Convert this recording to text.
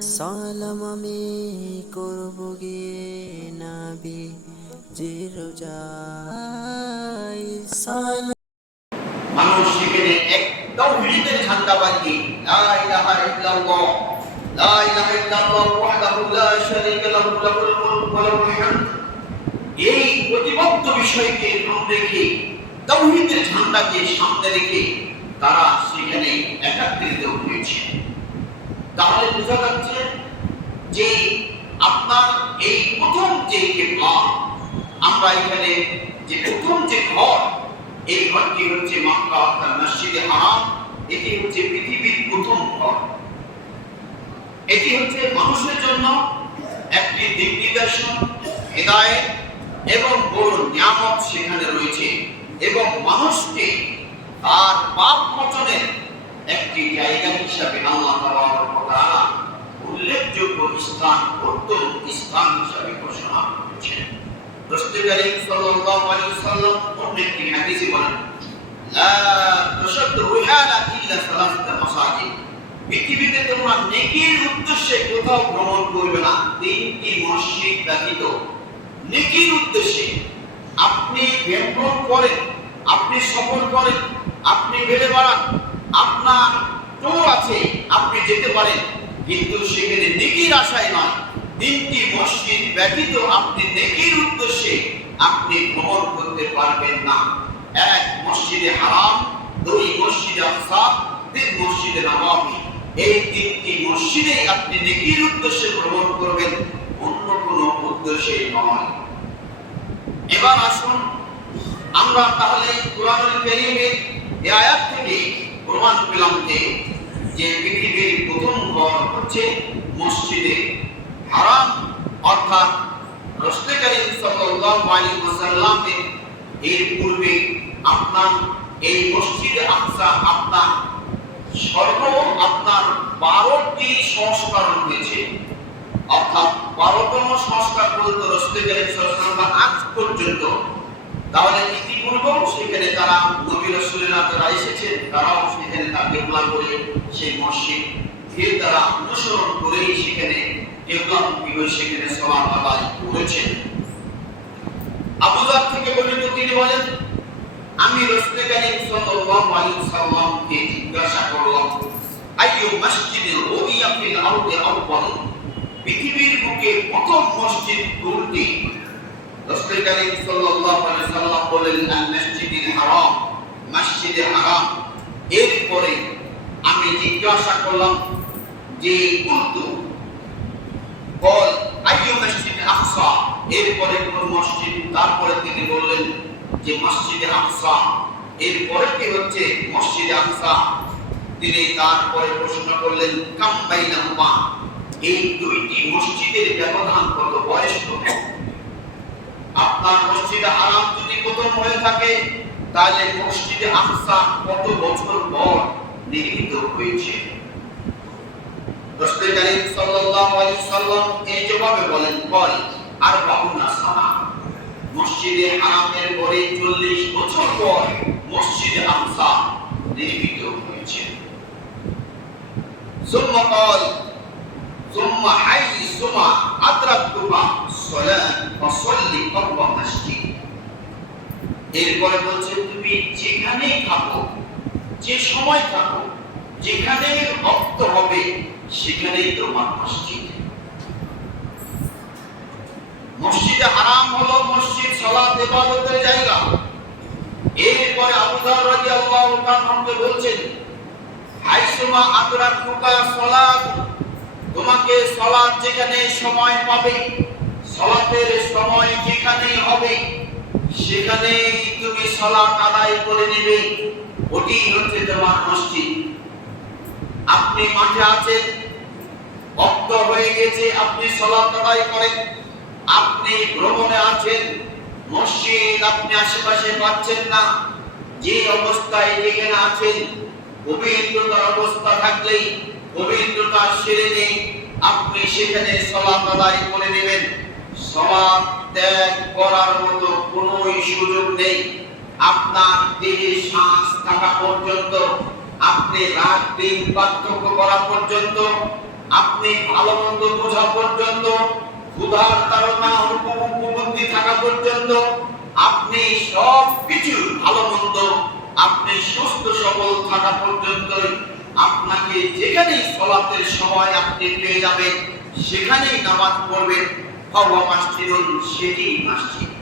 সালাম আমি করব গিয়ে নবী জির রোজায় সালাম। মানুষ সেখানে এক তাওহীদের ঝান্ডা বাঁধি লা ইলাহা ইল্লাল্লাহ লা ইলাহা ইল্লাল্লাহ ওয়াহদাহু লা শারীকা লাহু লাহুল মুলকু ওয়া লাহুল হামদ, এই প্রতিবদ্ধ বিষয়কে সামনে রেখে তাওহীদের ঝান্ডাকে সামনে রেখে তারা সেখানে একত্রিত হয়েছে। তাহলে বোঝা যাচ্ছে যে আপনার এই প্রথম যে কিবলা, আমরা এখানে যে প্রথম যে ঘর, এই ঘরটি হচ্ছে মক্কা অর্থাৎ মসজিদে হারাম। এটি হচ্ছে পৃথিবীর প্রথম ঘর। এটি হচ্ছে মানুষের জন্য একটি দিক নির্দেশন, হিদায়াত এবং বড় নিয়ামত সেখানে রয়েছে, এবং মানুষকে তার পাপ মোচনের একটি জায়গা হিসাবে আল্লাহ তাআলা উল্লেখযোগ্য স্থান, উত্তম স্থান হিসাবে ঘোষণা করেছেন। রাসূল করিম সাল্লাল্লাহু আলাইহি ওয়াসাল্লাম একটি হাদিসে বলেন, লা তুশাদ্দু রিহালা ইল্লা সালাসাতা মাসাজিদ, পৃথিবীতে তোমরা নেকির উদ্দেশ্যে কোথাও ভ্রমণ করবে না তিনটি মসজিদ ব্যতীত। নেকির উদ্দেশ্যে আপনি ভ্রমণ করেন, আপনি সফর করেন, আপনি বেড়ে বাড়ান, আপনার টোর আছে, আপনি যেতে পারেন, কিন্তু সেখানে নেকির আশায় নয়। তিনটি মসজিদ ব্যতীত আপনি নেকির উদ্দেশ্যে আপনি ভ্রমণ করতে পারবেন না। এক, মসজিদে হারাম; দুই, মসজিদে আকসা; তিন, মসজিদে নববী। এই তিনটি মসজিদে আপনি নেকির উদ্দেশ্যে ভ্রমণ করবেন, অন্য কোনো উদ্দেশ্যে নয়। এবার আসুন আমরা তাহলে কুরআনুল কারীমের এই আয়াত থেকে প্রমাণ পেলাম যে পৃথিবীর প্রথম ঘর হচ্ছে মসজিদে হারাম, অর্থাৎ রাসূল করিম সাল্লাল্লাহু আলাইহি ওয়াসাল্লামের এর পূর্বে আপনার এই মসজিদে আকসা আপনার আপনার 12টি সংস্করণ হয়েছে, অর্থাৎ 12তম সংস্কার পর্যন্ত রাসূল করিম সাল্লাল্লাহু আলাইহি ওয়াসাল্লাম আজ পর্যন্ত। তাহলে ইতিপূর্বেও সেখানে তারা নবী রাসূলরা যারা এসেছেন তারাও সেখানে তার কিবলা করে সেই মসজিদ ফিরে তারা অনুসরণ করেই সেখানে কিবলামুখী হয়ে সেখানে সালাত আদায় করেছেন। আবু যর থেকে বর্ণিত, তিনি বলেন, আমি রাসূল করিম সাল্লাল্লাহু আলাইহি ওয়াসাল্লামকে জিজ্ঞাসা করলাম, আইয়ু মসজিদিন উবিয়া ফিল আরদি আউয়াল, পৃথিবীর বুকে প্রথম মসজিদ কোনটি? রাসূল করিম সাল্লাল্লাহু আলাইহি ওয়াসাল্লাম বলেন, আল মসজিদুল হারাম, মসজিদে হারাম। এরপরে আমি জিজ্ঞাসা করলাম যে কুনতু বল আইয়ু মসজিদ আকসা, এরপরে কোন মসজিদ? তারপরে তিনি বললেন যে মসজিদে আকসা। এরপরে কি হচ্ছে মসজিদে আকসা। তিনি তারপরে প্রশ্ন করলেন, কাম বাইনাহুমা, এই দুইটি মসজিদের ব্যবধান কত, বয়স কত? আপনার মসজিদে হারাম যদি প্রথম হয়ে থাকে, তাহলে মসজিদে আকসা কত বছর পর নির্মিত হয়েছে? রাসূল করিম সাল্লাল্লাহু আলাইহি ওয়াসাল্লাম এই জবাবে বলেন, বল আরবাউনা সানা, মসজিদে হারামের পরে 40 বছর পর মসজিদে আকসা নির্মিত হয়েছে। সুম্মা ক্বাল সুম্মা হাইসুমা আদরাকতুকা সালাত ফাসাল্লি আরবা মসজিদ, এরপরে বলছে তুমি যেখানেই থাকো, যে সময় থাকো, যেখানে রক্ত হবে সেখানেই তোমার মসজিদ। মসজিদে হারাম হলো মসজিদ সালাত ইবাদতের জায়গা। এরপরে আবু যর রাদিয়াল্লাহু তাআলা বলছেন, হাইসুমা আদরাকুকা সালাত, তোমাকে সালাত যেখানে সময় পাবে, সালাতের সময় যেখানে হবে সেখানেই তুমি সালাত আদায় করে নেবে, ওটি হচ্ছে তোমার মসজিদ। আপনি মাঠে আছেন, ভক্ত হয়ে গেছে, আপনি সালাত আদায় করেন। আপনি ভ্রমণে আছেন, মসজিদ আপনি আশেপাশে পাচ্ছেন না, যে অবস্থায় যেখানে আছেন পবিত্রতার অবস্থা থাকলেই পবিত্রতা সেরে নেই, আপনি সেখানে সালাত আদায় করে নেবেন। সালাত ত্যাগ করার মতো কোনো সুযোগ নেই। আপনার দেহে শ্বাস থাকা পর্যন্ত, আপনি রাত দিন পার্থক্য করা পর্যন্ত আপনি ভালো মন্দ বোঝা পর্যন্ত, ক্ষুধার তাড়না উপলব্ধি থাকা পর্যন্ত, আপনি সব কিছু ভালো মন্দ, আপনি সুস্থ সবল থাকা পর্যন্ত আপনাকে যেখানেই সালাতের সময় আপনি পেয়ে যাবেন সেখানেই নামাজ পড়বেন। ফাওয়া মাসজিদুন, সেটি মসজিদ।